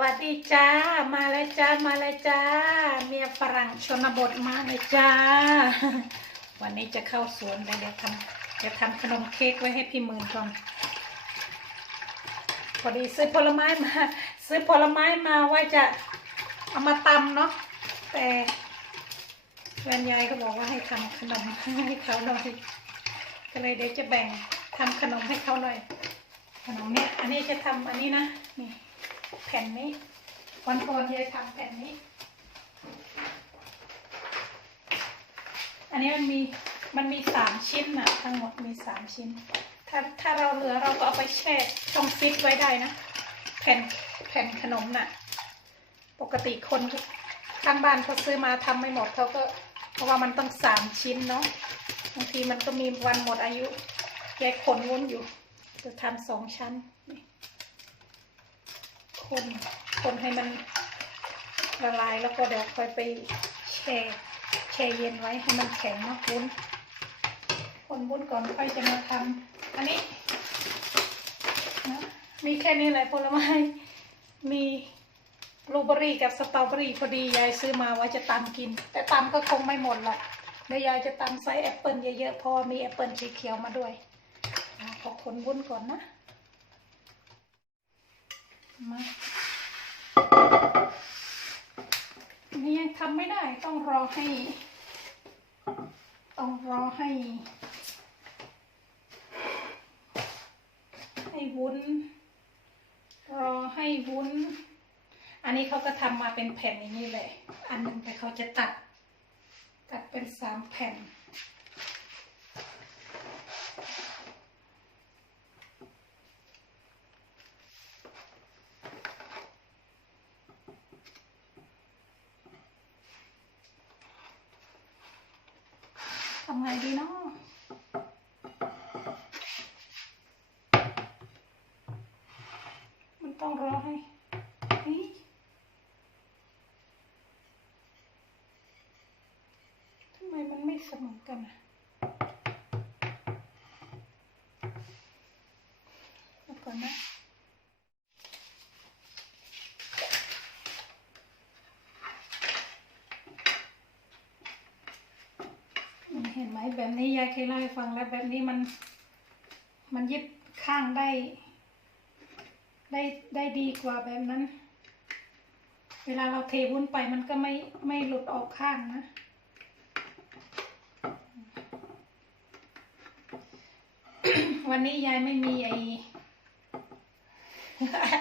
วัสดีจ้า มาแล้วจ้า มาแล้วจ้า เมียฝรั่งชนบทมาเลยจ้า วันนี้จะเข้าสวนเลยเดี๋ยวทำจะทำขนมเค้กไว้ให้พี่หมื่นก่อน พอดีซื้อผลไม้มา ซื้อผลไม้มาว่าจะเอามาตำเนาะ แต่แฟนยายก็บอกว่าให้ทำขนมให้เขาหน่อย ก็เลยเดี๋ยวจะแบ่งทำขนมให้เขาหน่อย ขนมเนี้ย อันนี้จะทำอันนี้นะ นี่ ผ่นนี้ วันก่อนยายทำแผ่นนี้ อันนี้มันมีมันมีสามชิ้นน่ะทั้งหมดมีสามชิ้น ถ้าถ้าเราเหลือเราก็เอาไปแช่ช่องฟิตไว้ได้นะ แผ่นแผ่นขนมน่ะ ปกติคนข้างบ้านเขาซื้อมาทำไม่หมดเขาก็ เพราะว่ามันต้องสามชิ้นเนาะบางทีมันก็มีวันหมดอายุยายคนวุ้นอยู่จะทำสองชั้นนี่ คนคนให้มันละลายแล้วก็เดี๋ยวค่อยไปแช่แช่เย็นไว้ให้มันแข็งนะวุ้นคนวุ้นก่อนค่อยจะมาทำอันนี้นะมีแค่นี้แหละผลไม้มีบลูเบอร์รี่กับสตรอเบอรี่พอดียายซื้อมาไว่าจะตำกิน แต่ตำก็คงไม่หมดหรอกเดี๋ยวยายจะตำไซส์แอปเปิลเยอะๆเพราะว่ามีแอปเปิลสีเขียวมาด้วยขอคนวุ้นก่อนนะ มานี่ยังทำไม่ได้ต้องรอให้ ต้องรอให้ ให้วุ้น รอให้วุ้น อันนี้เขาก็ทำมาเป็นแผ่นอย่างนี้เลย อันหนึ่งแต่เขาจะตัด ตัดเป็นสามแผ่น ทำไงดีเนาะ มันต้องให้ทำไมมันไม่เสมอกันอะเดี๋ยวก่อนนะเห็นไหมแบบนี้ยายเคยเล่าให้ฟังแล้วแบบนี้มัน มันยึดข้างได้ ได้ได้ดีกว่าแบบนั้น เวลาเราเทวุ้นไปมันก็ไม่ไม่หลุดออกข้างนะ วันนี้ยายไม่มีไอ้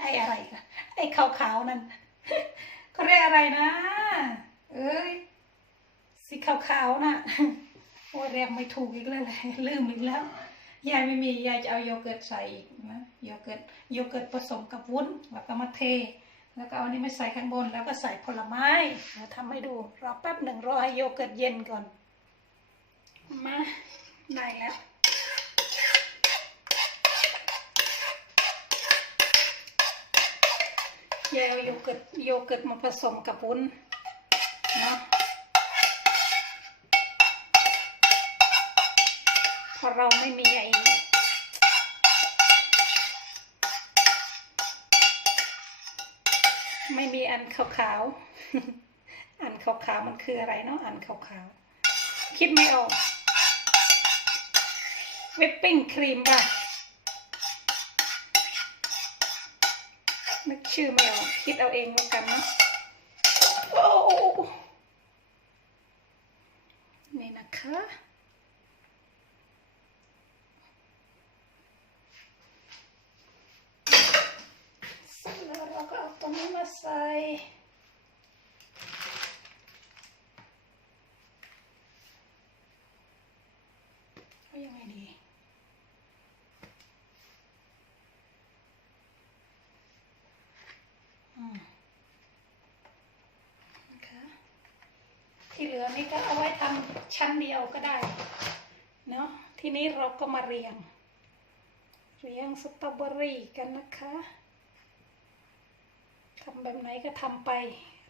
ไอ้อะไรกันไอ้ขาวๆนั่นเขาเรียกอะไรนะ เอ้ยสีขาวๆน่ะโอ้เรียกไม่ถูกอีกเลยลืมอีกแล้วยายไม่มียายจะเอาโยเกิร์ตใส่อีกนะ โยเกิร์ตโยเกิร์ตผสมกับวุ้นแล้วก็มาเท แล้วก็เอาอันนี้มาใส่ข้างบนแล้วก็ใส่ผลไม้เดี๋ยวทำให้ดูรอแป๊บหนึ่งรอให้โยเกิร์ตเย็นก่อน มาได้แล้วยายเอาโยเกิร์ตโยเกิร์ตมาผสมกับวุ้นเนาะพราะเราไม่มีไอ้ ไม่มีอันขาวๆ อันขาวๆมันคืออะไรเนาะ อันขาวๆ คิดไม่ออกวิปปิ้งครีมป่ะนึกชื่อไม่ออกคิดเอาเองแล้วกันเนาะโอ้นี่นะคะ เสร็จแล้วเราก็เอาตรงนี้มาใส่เอายังไงดีอืมนะคะที่เหลือนี่ก็เอาไว้ทำชั้นเดียวก็ได้ เนาะ ทีนี้เราก็มาเรียง เรียงสตรอเบอรี่กันนะคะทำแบบไหนก็ทำไป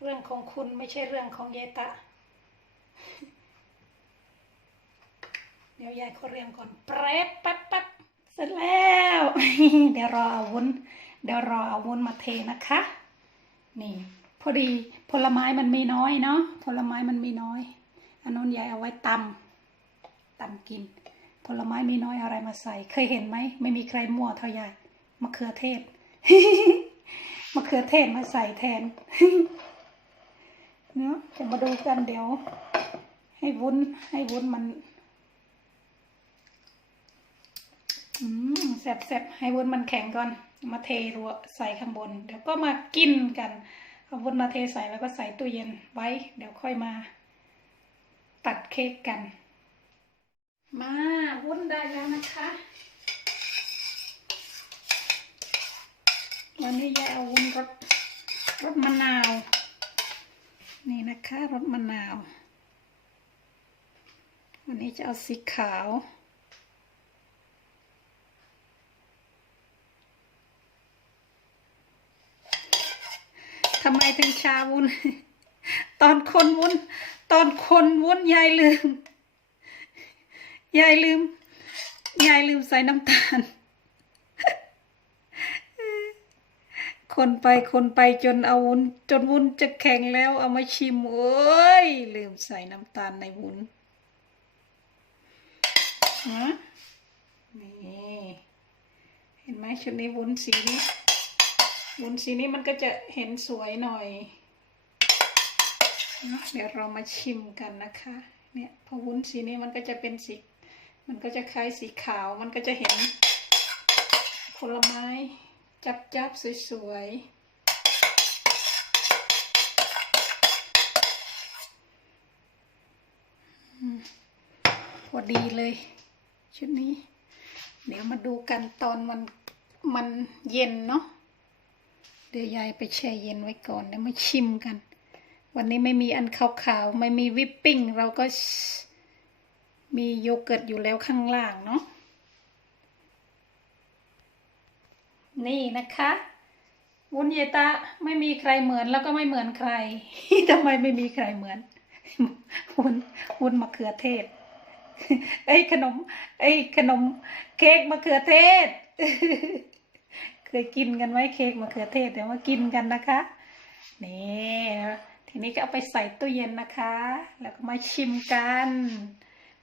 เรื่องของคุณไม่ใช่เรื่องของยายตะ เดี๋ยวยายเขาเรียงก่อนแป๊บแป๊บแป๊บเสร็จแล้ว เดี๋ยวรอเอาวุ้น เดี๋ยวรอเอาวุ้นมาเทนะคะ นี่ พอดีผลไม้มันมีน้อยเนาะผลไม้มันมีน้อยอันนู้นยายเอาไว้ตำตำกิน ผลไม้มีน้อยอะไรมาใส่ เคยเห็นไหมไม่มีใครมั่วเท่ายายมะเขือเทศมะเขือเทศมาใส่แทนเนาะจะมาดูกันเดี๋ยว ให้วุ้นให้วุ้นมัน อืมแซ่บๆให้วุ้นมันแข็งก่อน มาเทรัวใส่ข้างบน เดี๋ยวก็มากินกันเอาวุ้นมาเทใส่แล้วก็ใส่ตู้เย็นไว้ เดี๋ยวค่อยมา ตัดเค้กกัน มาวุ้นได้แล้วนะคะวันนี้ยายเอาวุ้นรสรสมะนาว นี่นะคะรสมะนาว วันนี้จะเอาสีขาวำไมถึงชาวุ้น ตอนคนวุ้น ตอนคนวุ้นยายลืม ยายลืม ยายลืมใส่น้ำตาล คนไปคนไปจนเอาวุ้น จนวุ้นจะแข็งแล้วเอามาชิมโอ้ย ลืมใส่น้ำตาลในวุ้นะนี่ เห็นไหมชุดนี้วุ้นสีนี้ วุ้นสีนี้มันก็จะเห็นสวยหน่อยเดี๋ยวเรามาชิมกันนะคะ เนี่ยพอวุ้นสีนี้มันก็จะเป็นสี มันก็จะคล้ายสีขาว มันก็จะเห็นผลไม้จับจับๆสวยๆอืมพอดีเลย ชุดนี้ เดี๋ยวมาดูกันตอนมันมันเย็นเนาะ เดี๋ยวยายไปแช่เย็นไว้ก่อนเดี๋ยวมาชิมกัน วันนี้ไม่มีอันขาวๆไม่มีวิปปิ้ง เราก็มีโยเกิร์ตอยู่แล้วข้างล่างเนาะนี่นะคะวุ้นเยตะไม่มีใครเหมือนแล้วก็ไม่เหมือนใครทำไมไม่มีใครเหมือนวุ้นวุ้นมะเขือเทศไอ้ขนม ไอ้ขนมเค้กมะเขือเทศ เคยกินกันไหมเค้กมะเขือเทศเดี๋ยวมากินกันนะคะนี่ทีนี้ก็เอาไปใส่ตู้เย็นนะคะ แล้วก็มาชิมกัน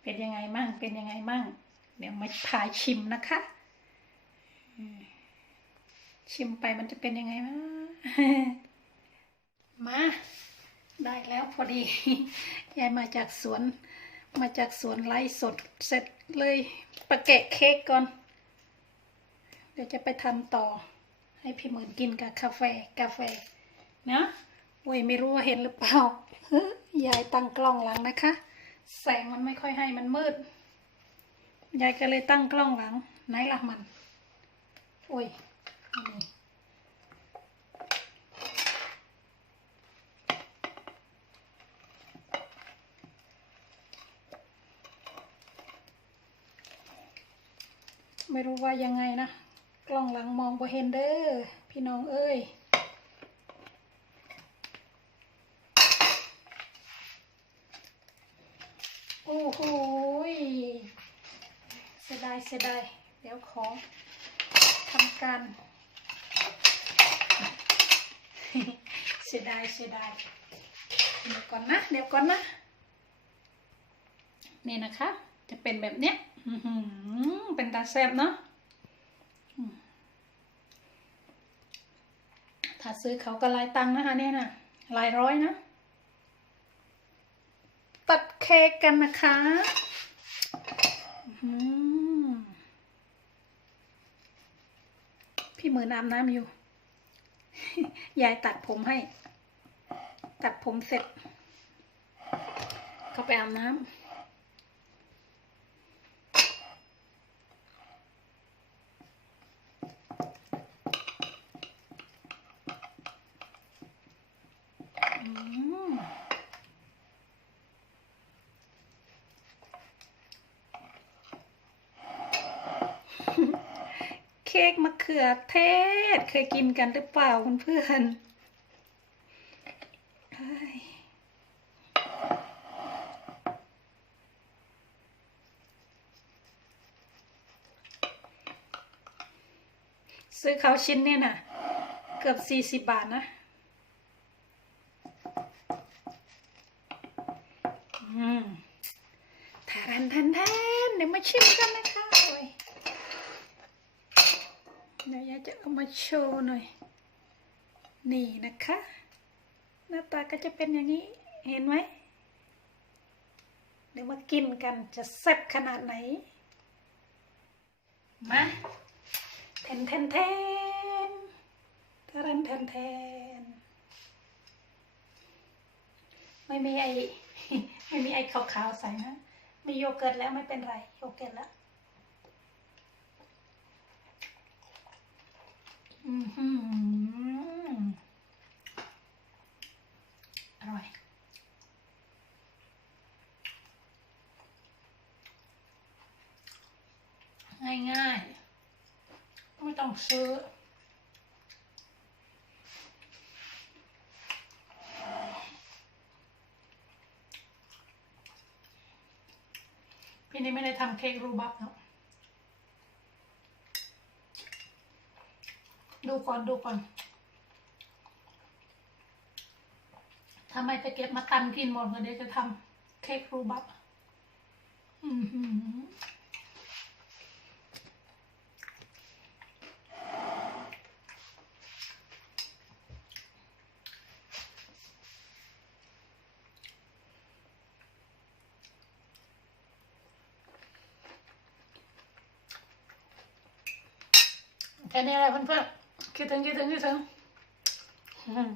เป็นยังไงมั่งเป็นยังไงมั่ง เดี๋ยวมาพาชิมนะคะชิมไปมันจะเป็นยังไงนะมา ได้แล้วพอดี ยายมาจากสวน มาจากสวนไร่สดเสร็จเลยประแกะเค้กก่อน เดี๋ยวจะไปทำต่อ ให้พี่หมื่นกินกับกาแฟกาแฟนะโอ้ยไม่รู้ว่าเห็นหรือเปล่ายายตั้งกล้องหลังนะคะ แสงมันไม่ค่อยให้มันมืดยายก็เลยตั้งกล้องหลังไหนล่ะมันโอ้ยนี่ไม่รู้ว่ายังไงนะ กล้องหลังมองบ่เห็นเด้อพี่น้องเอ้ยโอ้โหเสียดายเสียดายเดี๋ยวขอทำการเสียดายเสียดายเดี๋ยวก่อนนะเดี๋ยวก่อนนะนี่นะคะ จะเป็นแบบเนี้ยเป็นตาแซบเนาะอืม ถ้าซื้อเขาก็ลายตังนะคะเนี่ยนะหลายร้อยนะ ตัดเค้กกันนะคะพี่มือน้ำน้ำอยู่ ยายตัดผมให้ ตัดผมเสร็จ ก็ไปอาบน้ำ อืม เค้กมะเขือเทศ เคยกินกันหรือเปล่าเพื่อนซื้อเขาชิ้นเนี่ยนะเกือบสี่สิบบาทนะ เดี๋ยวยายจะเอามา โชว์หน่อย นี่นะคะ หน้าตาก็จะเป็นอย่างนี้ เห็นไหม เดี๋ยวมากินกันจะแซ่บขนาดไหน มาแทนแทนแทนแทนแทนแทน ไม่มีไอ ไม่มีไอขาวๆใส่นะ มีโยเกิร์ตแล้วไม่เป็นไร โยเกิร์ตแล้ว อือหืออร่อย ง่ายๆ ไม่ต้องซื้อพี่นี่ไม่ได้ทำเค้กรูบับเนาะ ดูก่อนดูก่อนทำไมไปเก็บมาตำกินหมดก็เดี๋ยวจะทำเค้กรูบับอือหือแค่นี้แหละเพื่อนๆ คิดถึงคิดถึงคิดถึงอืม